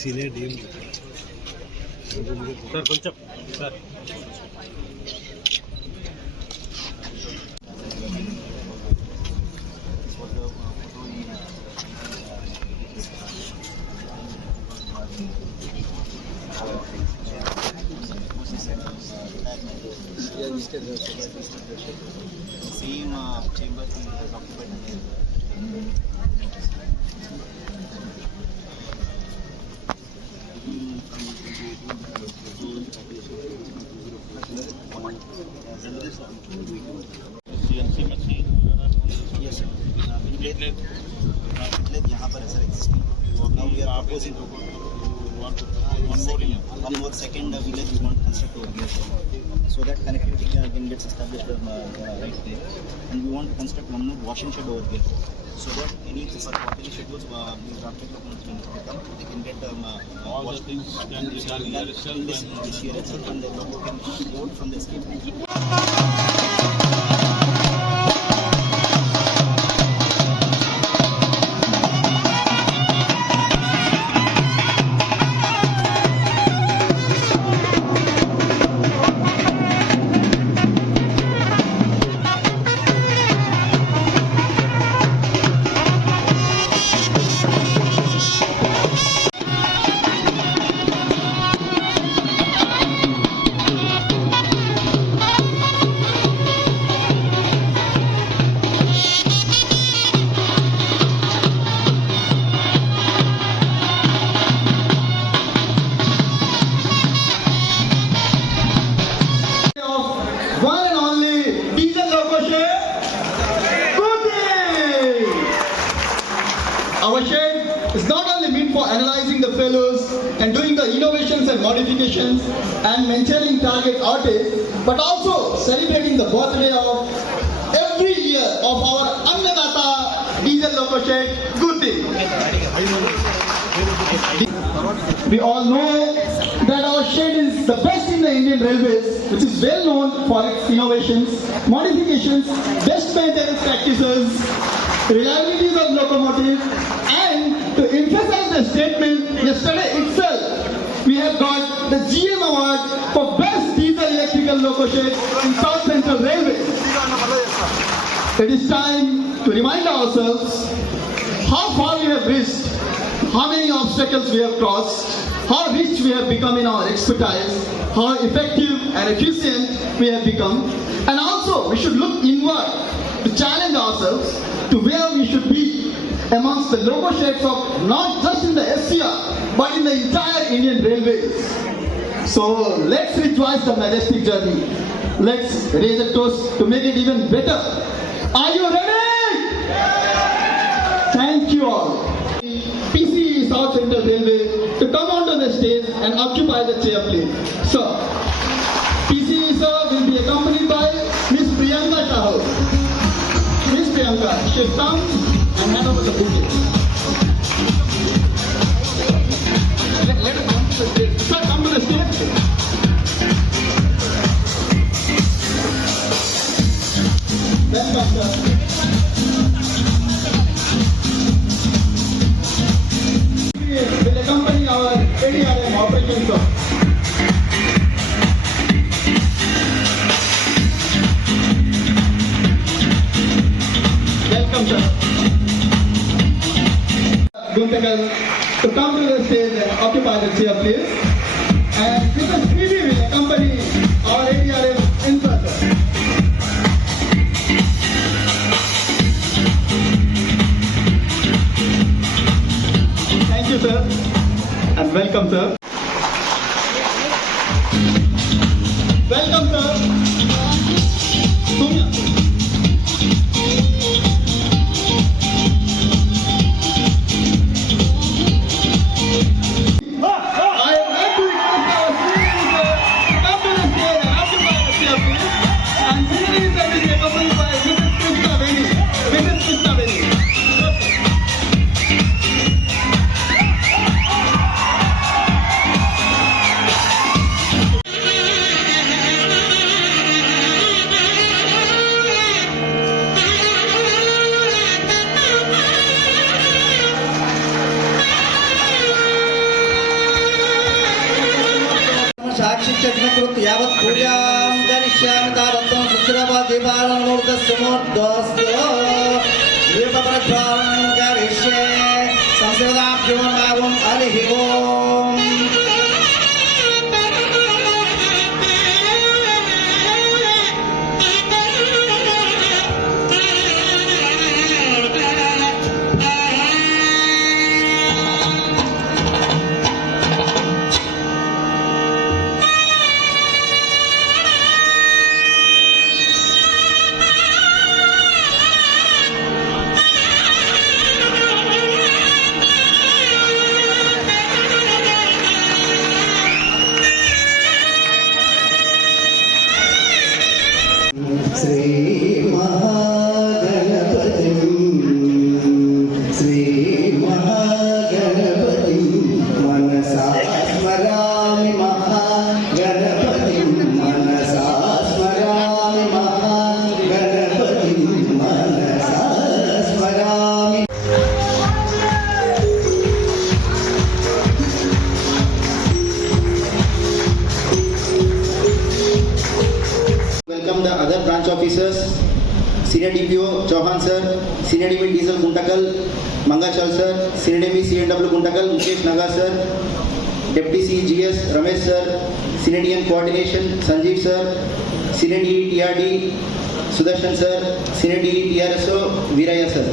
Senior DM sir కొంచెం sir same chamber is occupied. Yes, sir. यहाँ पर sir existing. Now we are proposing one more second village we want to construct over here, so that connectivity can get established right there. And we want to construct one more washing shed over here, so that any quarterly schedules these traffic documents can come, they can get all the things can be done in this year itself, and the logo can vote from the escape. Our shed is not only meant for analyzing the failures and doing the innovations and modifications and maintaining target outage, but also celebrating the birthday of every year of our Annadata diesel loco shed. Good thing. We all know that our shed is the best in the Indian Railways, which is well known for its innovations, modifications, best maintenance practices, reliability of locomotives, and to emphasize the statement, yesterday itself we have got the GM Award for Best Diesel Electrical Loco Shed in South Central Railway. It is time to remind ourselves how far we have reached, how many obstacles we have crossed, how rich we have become in our expertise, how effective and efficient we have become, and also we should look inward to challenge ourselves to where we should be amongst the loco sheds of not just in the SCR but in the entire Indian Railways. So let's rejoice the majestic journey. Let's raise a toast to make it even better. Are you ready? Thank you all. PCE South Central Railway to come onto the stage and occupy the chair, please. So, PCE sir will be accompanied by Miss Priyanka Tahur. Miss Priyanka, she'll come and hand over the bouquet. Let us come to the stage. Sir, come to the stage. Welcome, sir. Will accompany our ADRM operations, sir. Welcome, sir. Guntagal to come to the stage and occupy the chair, please. And Mr. Srivi will accompany our ADRM instructor. Thank you, sir. And welcome, sir. Welcome, sir. प्राचित्यग्नकृत यावत् पूजां करिष्यामि तावत्तं शुचिरवदीपालनमूर्तस्य मूर्धस्य दीपप्रज्वालनं करिष्ये संसेदाभ्यो नावं हरिः ओम् Welcome the other branch officers, Senior DPO Chauhan sir, Senior DP Diesel Guntakal, Mangachal sir, Senior DP CNW Guntakal, Mukesh Naga sir, Deputy CGS Ramesh sir, Senior DM Coordination Sanjeev sir, Senior DE TRD Sudarshan sir, Senior DE TRSO Viraya sir.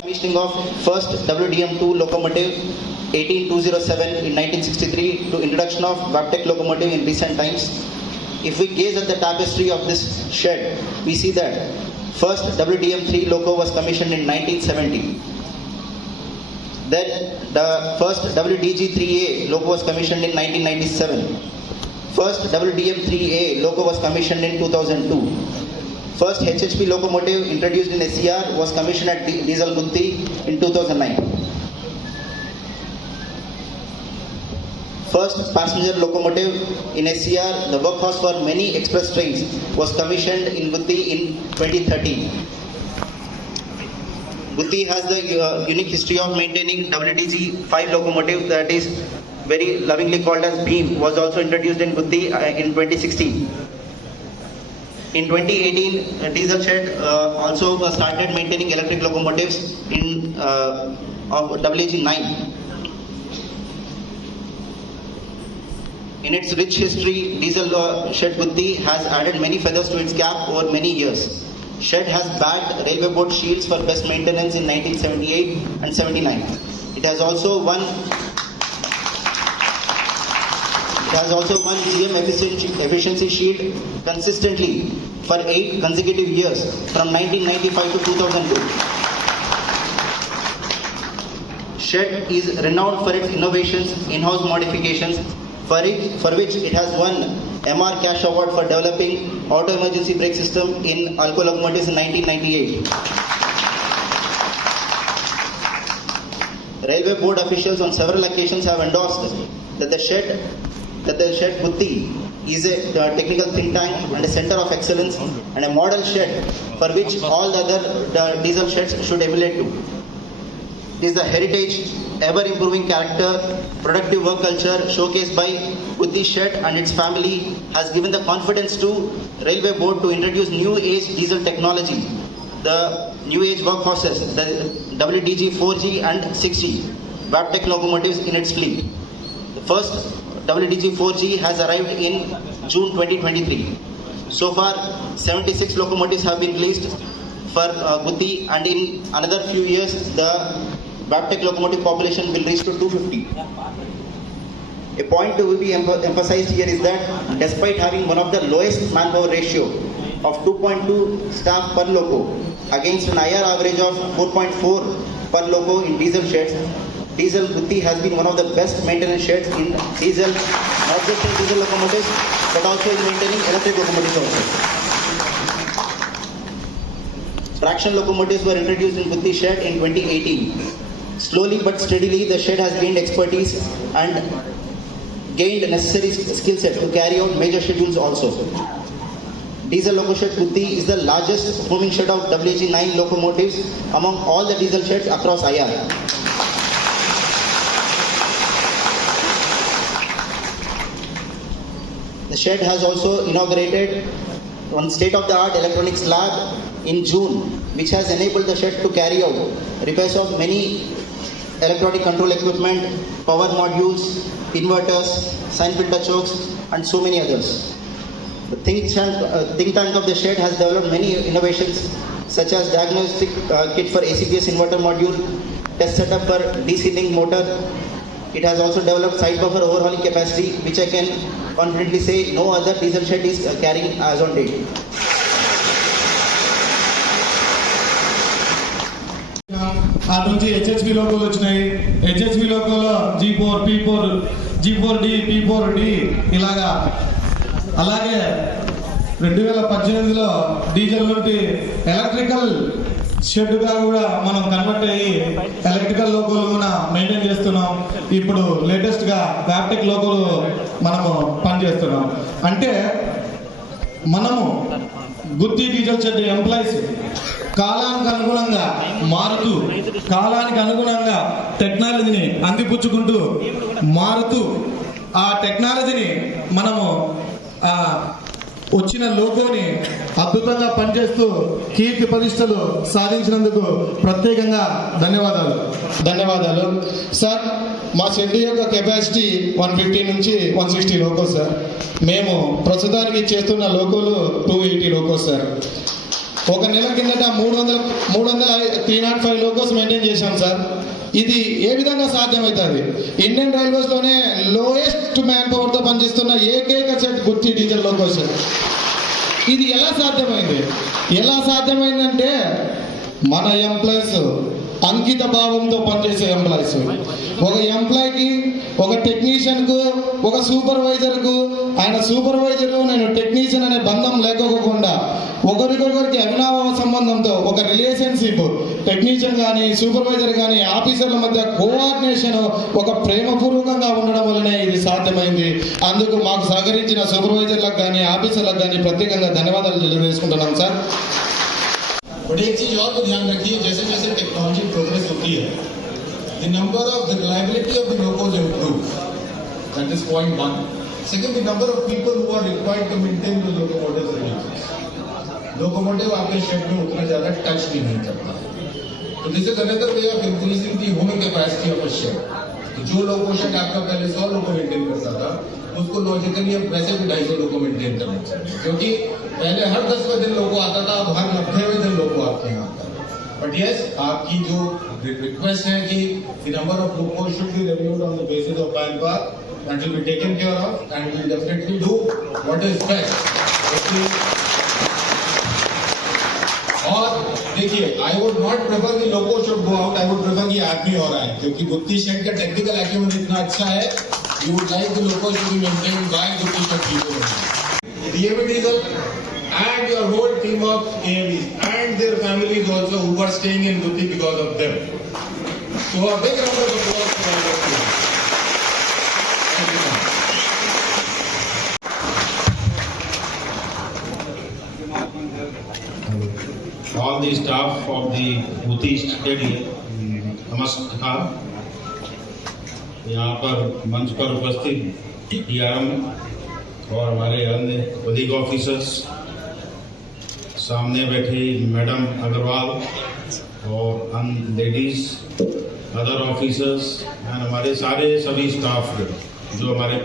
Commissioning of first WDM2 locomotive 18207 in 1963 to introduction of Wabtec locomotive in recent times. If we gaze at the tapestry of this shed, we see that first WDM3 loco was commissioned in 1970. Then the first WDG3A loco was commissioned in 1997. First WDM3A loco was commissioned in 2002. First HHP locomotive introduced in SCR was commissioned at Diesel Gutti in 2009. First passenger locomotive in SCR, the workhorse for many express trains, was commissioned in Gutti in 2013. Gutti has the unique history of maintaining WDG5 locomotive that is very lovingly called as Beam, was also introduced in Gutti in 2016. In 2018, Diesel Shed also started maintaining electric locomotives in of WG9. In its rich history, Diesel Shed Gutti has added many feathers to its cap over many years. Shed has bagged Railway Board shields for best maintenance in 1978 and 79. It has also won GM efficiency shield consistently for 8 consecutive years from 1995 to 2002. Shed is renowned for its innovations, in-house modifications, for which it has won MR Cash Award for developing auto emergency brake system in Alco locomotives in 1998. Railway Board officials on several occasions have endorsed that the Shed Gutti is a technical think tank and a center of excellence and a model shed for which all the other diesel sheds should emulate to. It is the heritage, ever-improving character, productive work culture showcased by Gutti Shed and its family has given the confidence to Railway Board to introduce new age diesel technology, the new age workhorses, the WDG 4G and 6G, Wabtec locomotives in its fleet. The first WDG 4G has arrived in June 2023. So far, 76 locomotives have been released for Gutti, and in another few years, the Wabtec locomotive population will reach to 250. A point to be emphasized here is that despite having one of the lowest manpower ratio of 2.2 staff per loco against an IR average of 4.4 per loco in diesel sheds, Diesel Gutti has been one of the best maintenance sheds in diesel, not just in diesel locomotives, but also in maintaining electric locomotives also. Traction locomotives were introduced in Gutti Shed in 2018. Slowly but steadily, the shed has gained expertise and gained necessary skill set to carry out major schedules also. Diesel Loco Shed Gutti is the largest foaming shed of WG9 locomotives among all the diesel sheds across IR. shed has also inaugurated one state-of-the-art electronics lab in June, which has enabled the shed to carry out repairs of many electronic control equipment, power modules, inverters, sign filter chokes, and so many others. The think tank of the shed has developed many innovations such as diagnostic kit for ACPS inverter module, test setup for DC link motor. It has also developed side buffer overhauling capacity, which I can confidently say no other diesel shed is carrying as on date. ఆ నుంచి HHP లోగోలు వచ్చినాయి. HHP లోగోలో G4, P4, G4D, P4D ఇలాగా. అలాగే 2018లో diesel నుండి electrical షెడ్గా కూడా మనం convert అయ్యి electrical లోగోలు కూడా మెయింటైన్ చేస్తున్నాం. ఇప్పుడు లేటెస్ట్గా వ్యాప్టెక్ లోగోలు మనము పనిచేస్తున్నాం. అంటే మనము గుత్తి డీజిల్ షెడ్ ఎంప్లాయీస్ కాలానికి అనుగుణంగా మారుతూ, కాలానికి అనుగుణంగా టెక్నాలజీని అందిపుచ్చుకుంటూ మారుతూ, ఆ టెక్నాలజీని మనము వచ్చిన లోగోని అద్భుతంగా పనిచేస్తూ కీర్తి ప్రతిష్టలు సాధించినందుకు ప్రత్యేకంగా ధన్యవాదాలు సార్. మా షెడ్ యొక్క కెపాసిటీ 150 నుంచి 160 లోగోస్ సార్. మేము ప్రస్తుతానికి చేస్తున్న లోగోలు 280 లోగోస్ సార్. ఒక నెల కిందట 305 లోగోస్ మెయింటైన్ చేశాం సార్. ఇది ఏ విధంగా సాధ్యమవుతుంది? ఇండియన్ రైల్వేస్లోనే లోయెస్ట్ మ్యాన్ పవర్తో పనిచేస్తున్న ఏకైక షెడ్ గుత్తి డీజిల్ లోగో షెడ్. ఇది ఎలా సాధ్యమైందంటే మన ఎంప్లాయీస్ అంకిత భావంతో పనిచేసే ఎంప్లాయీస్. ఒక ఎంప్లాయీకి, ఒక టెక్నీషియన్కు, ఒక సూపర్వైజర్కు, ఆయన సూపర్వైజరు నేను టెక్నీషియన్ అనే బంధం లేకోకుండా ఒకరికొకరికి అవినావ సంబంధంతో ఒక రిలేషన్షిప్, టెక్నీషియన్ కానీ సూపర్వైజర్ కానీ ఆఫీసర్ల మధ్య కోఆర్డినేషన్ ఒక ప్రేమపూర్వకంగా ఉండడం వల్లనే ఇది సాధ్యమైంది. అందుకు మాకు సహకరించిన సూపర్వైజర్లకు కానీ ఆఫీసర్లకు కానీ ప్రత్యేకంగా ధన్యవాదాలు తెలియజేసుకుంటున్నాం సార్. बट एक चीज और को ध्यान रखिए, जैसे जैसे टेक्नोलॉजी प्रोग्रेस होती है, the number of the reliability of the locos improve. That is point 1. Second, the number of people who are required to maintain the locomotive reduces. Locomotive आपके शेड में उतना ज्यादा टच भी नहीं करता. तो this is another way of increasing the human capacity of a shed. जो loco shade आपका पहले 100 लोको मेंटेन करता था, उसको लॉजिकली अब वैसे भी 250 लोको मेंटेन करना चाहिए, क्योंकि पहले हर 10वें दिन लोको आता था, अब हर 90वें दिन लोको आपके यहाँ आता है. बट यस, आपकी जो रिक्वेस्ट है कि the number of loco should be reviewed on the basis of manpower, that will be taken care of and we will definitely do what is best. और देखिए, आई वुड नॉट प्रेफर कि loco should go out, I would prefer कि आदमी और आए, क्योंकि गुत्ती shade का technical एक्यूमेंट इतना अच्छा है. You would like the loco should be maintained by Gooty shed people. DAV Diesel and your whole team of AMEs and their families also who are staying in Gutti because of them. So a big round of applause for all of you. Thank you so much. All the staff of the Gutti shed here, नमस्कार. यहाँ पर मंच पर उपस्थित DRM और हमारे अन्य अधिक ऑफिसर्स, सामने बैठे मैडम अग्रवाल और अन्य लेडीज, अदर ऑफिसर्स एंड हमारे सारे सभी स्टाफ जो हमारे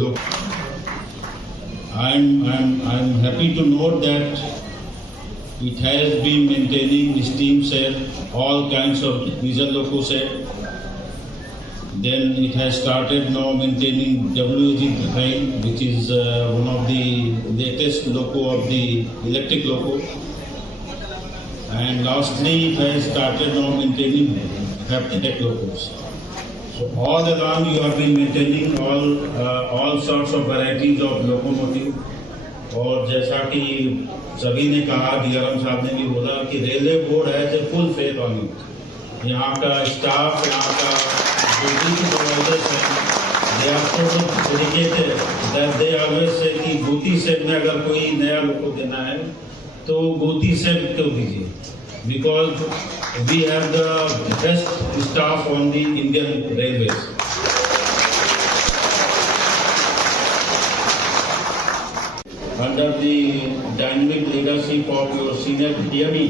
लोग. I am happy to note that it has been maintaining steam shed, all kinds of diesel loco shed. Then it has started now maintaining WAG train, which is one of the latest loco of the electric loco. And lastly, it has started now maintaining haptic locos. So all along you have been maintaining all sorts of varieties of locomotive. और जैसा कि सभी ने कहा, DRM साहब ने भी बोला कि रेलवे बोर्ड है जो फुल फेथ ऑन यू. यहाँ का स्टाफ, यहाँ का supervisors हैं, they are so dedicated that they always say कि गुत्ती सेट में अगर कोई नया लोको देना है तो गुत्ती सेट को दीजिए, because we have the best staff on the Indian Railways. under the dynamic leadership of your senior DME,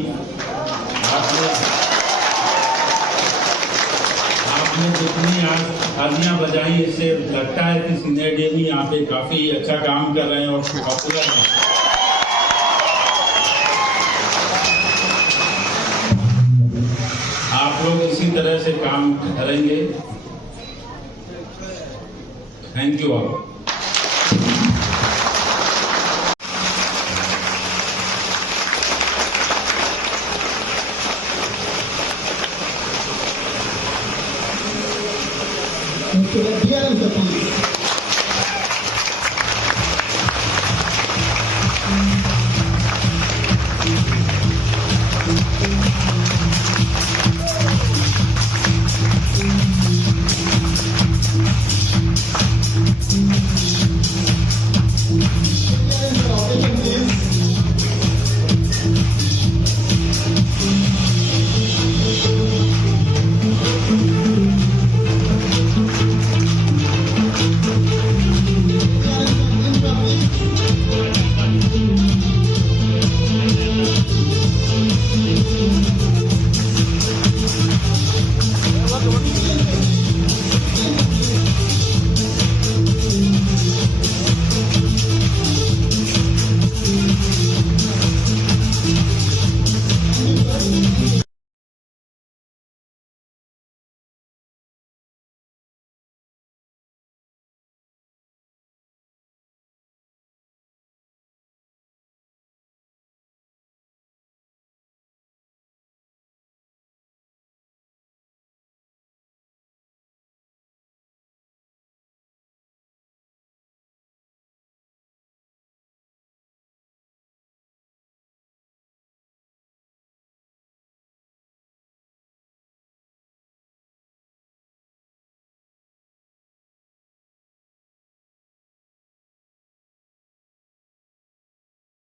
आपने जितनी तालियां बजाई इससे लगता है कि सीनियर DME यहाँ पे काफी अच्छा काम कर रहे हैं और पॉपुलर हैं। आप लोग इसी तरह से काम करेंगे। Thank you all. Here is the police.